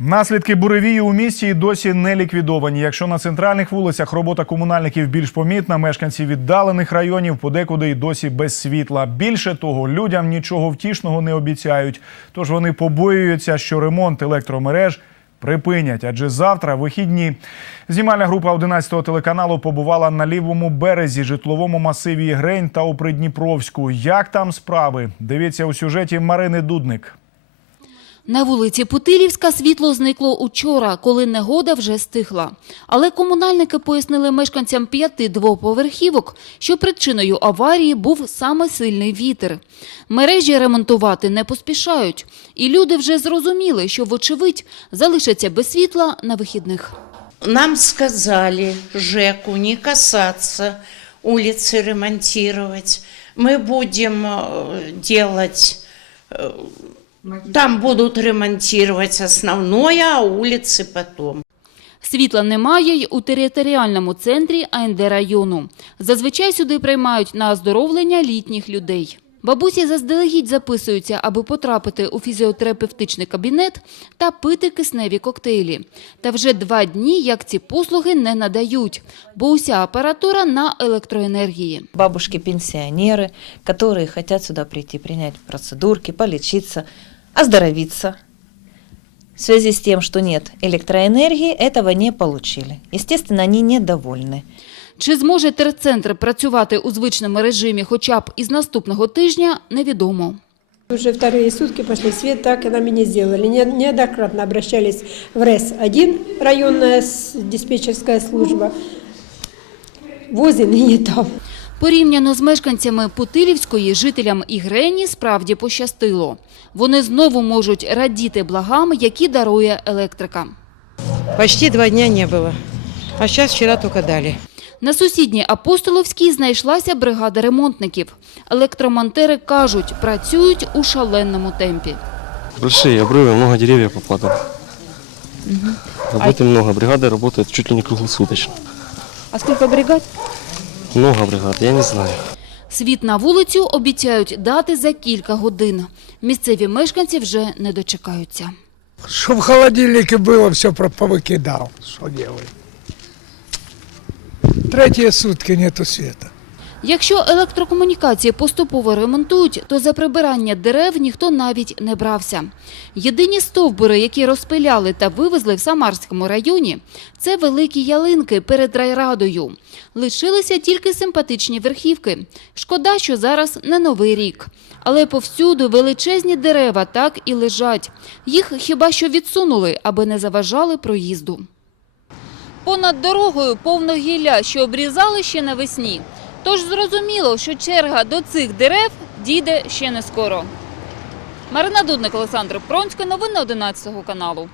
Наслідки буревію у місті досі не ліквідовані. Якщо на центральних вулицях робота комунальників більш помітна, мешканці віддалених районів подекуди й досі без світла. Більше того, людям нічого втішного не обіцяють. Тож вони побоюються, що ремонт електромереж припинять, адже завтра вихідні. Знімальна група 11-го телеканалу побувала на лівому березі, житловому масиві Грень та у Придніпровську. Як там справи? Дивіться у сюжеті Марини Дудник. На вулиці Путилівська світло зникло учора, коли негода вже стихла. Але комунальники пояснили мешканцям п'яти двоповерхівок, що причиною аварії був саме сильний вітер. Мережі ремонтувати не поспішають. І люди вже зрозуміли, що, вочевидь, залишаться без світла на вихідних. Нам сказали ЖЭКу не касаться улицы ремонтировать. Мы будем э, делать, э, там будут ремонтировать основное, а улицы потом. Світла немає й у територіальному центрі АНД району. Зазвичай сюди приймають на оздоровлення літніх людей. Бабусі заздалегідь записуються, аби потрапити у фізіотерапевтичний кабінет та пити кисневі коктейлі. Та вже два дні, як ці послуги не надають, бо уся апаратура на електроенергії. бабушки-пенсионеры, которые хотят сюда прийти, принять процедурки, полечиться, оздоровиться. В связи с тем, что нет электроэнергии, этого не получили. Естественно, они недовольны. Чи зможе терцентр працювати у звичному режимі хоча б із наступного тижня, невідомо. Уже вторые сутки пошли свет, так и нам и не сделали. Не- Неоднократно обращались в РЭС-1, районная с- диспетчерская служба. Возин и не там. Порівняно з мешканцями Путилівської, жителям Ігрені справді пощастило. Вони знову можуть радіти благам, які дарує електрика. Почти два дня не было. А сейчас вчера только дали. На сусідній Апостоловській знайшлася бригада ремонтників. Електромонтери кажуть, працюють у шаленому темпі. Большие обрывы, много деревьев попадало. Работы много. Бригада работает чуть ли не круглосуточно. А скільки бригад? Много бригад, я не знаю. Світ на вулицю обіцяють дати за кілька годин. Місцеві мешканці вже не дочекаються. Щоб в холодильнике было, все повикидав. Що робити? Третьи сутки нету света. Якщо електрокомунікації поступово ремонтують, то за прибирання дерев ніхто навіть не брався. Єдині стовбури, які розпиляли та вивезли в Самарському районі, це великі ялинки перед райрадою. Лишилися тільки симпатичні верхівки. Шкода, що зараз не новий рік. Але повсюду величезні дерева так і лежать. Їх хіба що відсунули, аби не заважали проїзду. Понад дорогою повно гілля, що обрізали ще навесні. Тож зрозуміло, що черга до цих дерев дійде ще не скоро. Марина Дудник, Олександр Пронський. Новини 11 каналу.